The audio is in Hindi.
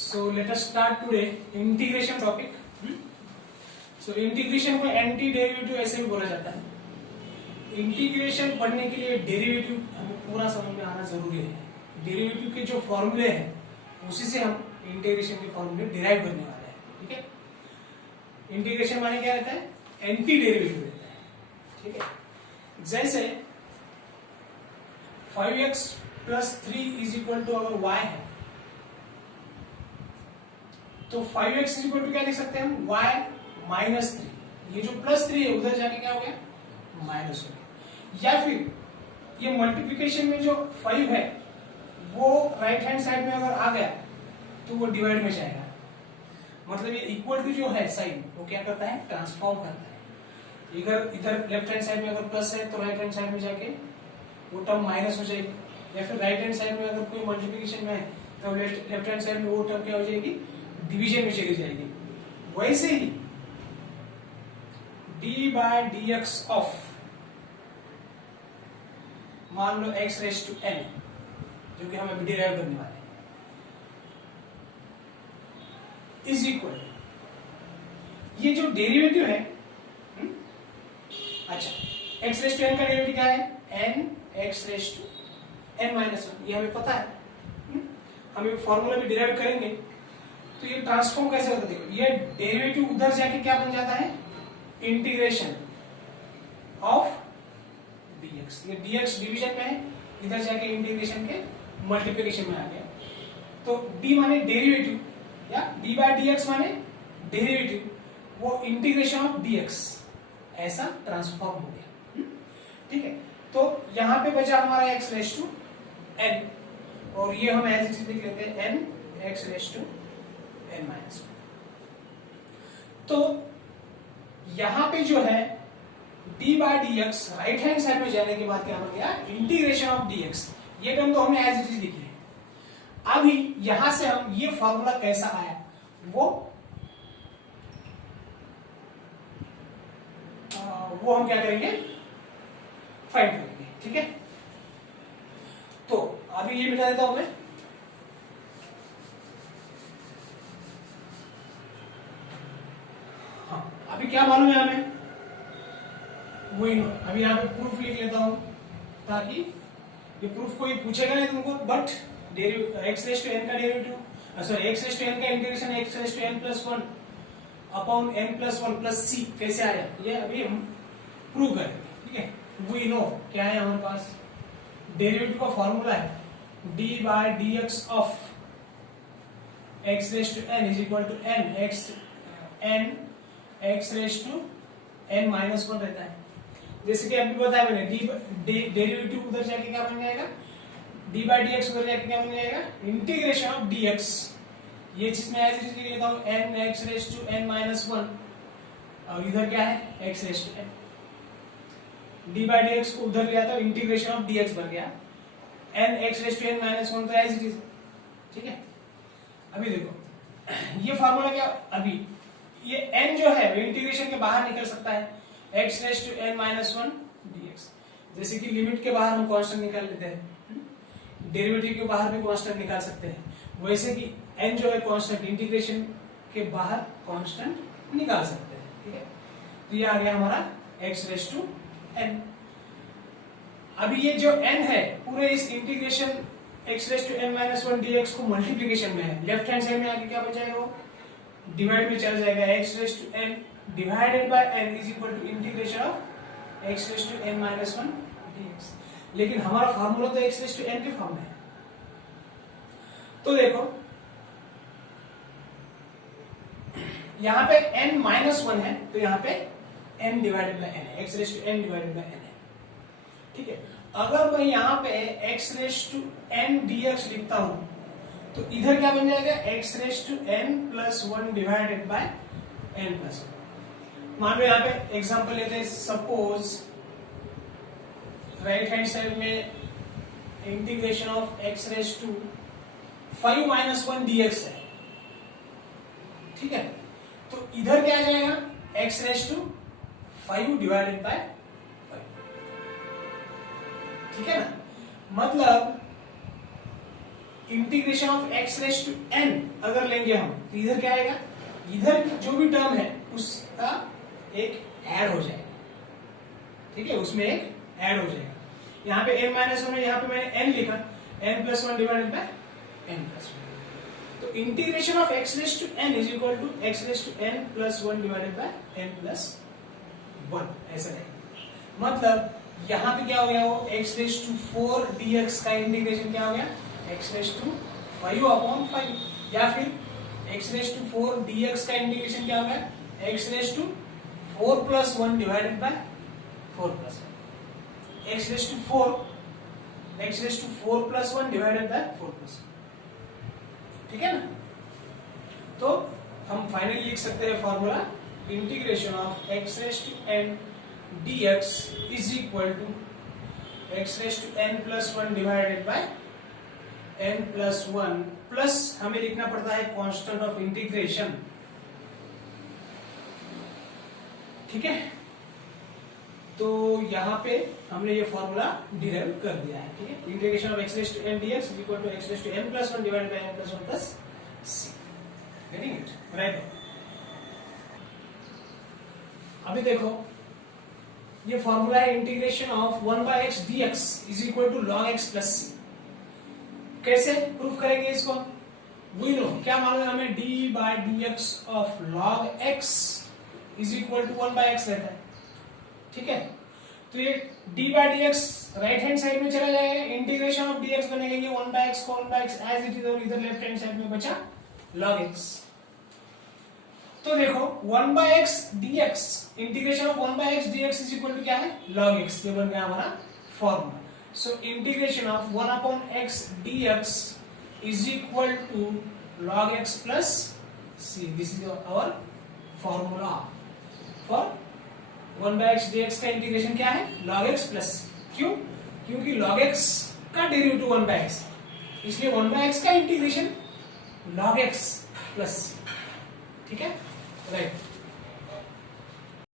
So let us start today integration topic. So integration को एंटी डेरिवेटिव ऐसे भी बोला जाता है. इंटीग्रेशन पढ़ने के लिए डेरिवेटिव हमें पूरा समझ में आना जरूरी है. डेरिवेटिव के जो फॉर्मूले हैं उसी से हम इंटीग्रेशन के फॉर्मूले डिराइव करने वाले हैं. ठीक है. इंटीग्रेशन माने क्या रहता है? एंटी डेरिवेटिव रहता है. ठीक है. जैसे 5x plus 3 is equal to अगर y है तो 5x इज इक्वल टू क्या लिख सकते हैं हम? y minus 3. ये जो प्लस 3 है उधर जाके क्या हो गया? माइनस हो गया. या फिर ये मल्टीप्लिकेशन में जो 5 है वो राइट हैंड साइड में अगर आ गया तो वो डिवाइड में जाएगा. मतलब ये इक्वल टू जो है साइन वो क्या करता है? ट्रांसफॉर्म करता है. इधर लेफ्ट हैंड साइड में अगर प्लस है तो राइट हैंड साइड में जाके वो टर्म माइनस हो जाएगी. या फिर राइट हैंड साइड में अगर कोई मल्टीप्लिकेशन में है तो लेफ्ट हैंड साइड में वो टर्म क्या हो जाएगी? डिवीजन में चली जाएगी. वैसे ही d by d x of मान लो x रेस टू n जो कि हम अभी डिराइव करने वाले हैं इज इक्वल ये जो डेरिवेटिव है. अच्छा, x रेस टू n का डेरिवेटिव क्या है? n x raise to n minus 1. ये हमें पता है. हम एक फॉर्मूला भी डिराइव करेंगे. तो ये ट्रांसफॉर्म कैसे होता है? देखो, ये डेरिवेटिव उधर जाके क्या बन जाता है? Integration of dx. ये dx डिवीजन में है, इधर जाके इंटीग्रेशन के मल्टीप्लिकेशन में आ गया. तो d माने डेरिवेटिव या d बाय dx माने डेरिवेटिव, वो इंटीग्रेशन ऑफ dx ऐसा ट्रांसफॉर्म हो गया. ठीक है. तो यहां पे बचा हमारा x रेस टू n और ये हम एज इट इज लिख लेते हैं n x raise to n minus 1. तो यहां पे जो है d by dx right hand side में जाने के बाद क्या बन गया? Integration of dx. ये टर्म तो हमने एज इट इज लिखी है. अभी यहां से हम ये फॉर्मूला कैसा आया वो हम क्या करेंगे? फाइंड करेंगे. ठीक है. तो अभी ये मिटा देता हूं मैं. अभी क्या मालूम है हमें? वही अभी यहाँ पे प्रूफ लिख लेता हूं ताकि ये प्रूफ कोई पूछेगा नहीं तुमको. But x raise to n का derivative sorry x raise to n का integration x raise to n plus 1 upon n plus 1 plus c कैसे आया ये अभी हम प्रूव करेंगे. ठीक है. वी नो क्या है हमारे पास? डेरिवेटिव का फॉर्मूला है d by dx of x raise to n is equal to n x raise to n minus 1 रहता है. जैसे कि अभी बताया मैंने डेरिवेटिव उधर जाके क्या बन जाएगा? d बाय dx उधर जाके क्या बन जाएगा? Integration of dx. ये चीज मैं ऐसे लिख लेता हूं n x raise to n minus 1 और इधर क्या है? x raise to n. d by dx को उधर लिया तो इंटीग्रेशन ऑफ dx बन गया n x raise to n minus 1 तो एज इट इज. ठीक है. अभी देखो ये फार्मूला क्या? अभी ये n जो है वो इंटीग्रेशन के बाहर निकल सकता है. x raise to n minus 1 dx. जैसे कि लिमिट के बाहर हम कांस्टेंट निकाल लेते हैं, डेरिवेटिव के बाहर भी कांस्टेंट निकाल सकते हैं. वैसे कि n जो है कांस्टेंट इंटीग्रेशन के बाहर कांस्टेंट निकाल सकते हैं. ठीक है. तो ये आ गया हमारा x रेस टू n. अभी ये जो n है पूरे इस integration x raise to n minus 1 dx को मल्टीप्लीकेशन में है. लेफ्ट हैंड साइड में आके क्या बचाएगा? वो डिवाइड में चल जाएगा. x raise to n divided by n is equal to integration of x raise to n minus 1 dx. लेकिन हमारा फार्मूला तो x रेस टू n के फॉर्म में है. तो देखो यहां पे n माइनस 1 है तो यहां पे n डिवाइडेड बाय n है. x raise to n divided by n है. ठीक है. अगर मैं यहां पे x raise to n dx लिखता हूं तो इधर क्या बन जाएगा? x raise to n plus 1 divided by n plus 1. मान लो यहाँ पे एग्जांपल लेते हैं. सपोज राइट हैंड साइड में integration of x race to 5 minus 1 dx है. ठीक है. तो इधर क्या आ जाएगा? x race to 5 divided by 5. ठीक है ना. मतलब integration of x raise to n अगर लेंगे हम तो इधर क्या आएगा, इधर जो भी टर्म है उसका एक ऐड हो जाएगा, ठीक है, उसमें एक ऐड हो जाएगा। यहाँ पे n माइनस वन है, यहाँ पे मैंने n लिखा, n plus one divided by n plus one. तो integration of x raise to n is equal to x raise to n plus one divided by n plus one, ऐसा रहेगा। मतलब यहाँ पे क्या हो गया, वो x रेज टू 4 dx का इंटीग्रेशन क्या हो गया, x रेज टू 5 अपॉन 5, या फिर x रेज टू 4 dx का इंटीग्रेशन क्या हो गया, x raise to 4 plus 1 divided by 4 plus 1, x raise to 4 plus 1 divided by 4 plus 1, ठीक है ना। तो हम फाइनली लिख सकते हैं formula, integration of x raise to n dx is equal to x raise to n plus 1 divided by n plus 1 plus हमें लिखना पड़ता है कांस्टेंट ऑफ इंटीग्रेशन, ठीक है। तो यहाँ पे हमने ये फॉर्मूला डिराइव कर दिया है, ठीक है। Integration of x raise to n dx is equal to x raise to n plus 1 divided by n plus 1 plus c, getting it, right. अभी देखो ये फॉर्मूला है integration of 1 by x dx is equal to log x plus c। कैसे प्रूफ करेंगे इसको, वी नो, क्या मालूम है हमें, d by dx of log x is equal to 1 by x रहता है, ठीक है। तो ये d by dx right hand side में चला जाएगा, इंटीग्रेशन ऑफ dx बनेगा ये 1 बाय x को 1 by x as it is, और इधर लेफ्ट हैंड साइड में बचा log x। तो देखो 1 by x dx, integration of 1 by x dx is equal to क्या है, log x, ये बन गया हमारा formula. So integration of 1 upon x dx is equal to log x plus c, this is our formula for 1 by x dx का इंटीग्रेशन क्या है, log x प्लस c। क्यों, क्योंकि log x का डेरिवेटिव 1 बाय x, इसलिए 1 बाय x का integration log x plus c, ठीक है, राइट।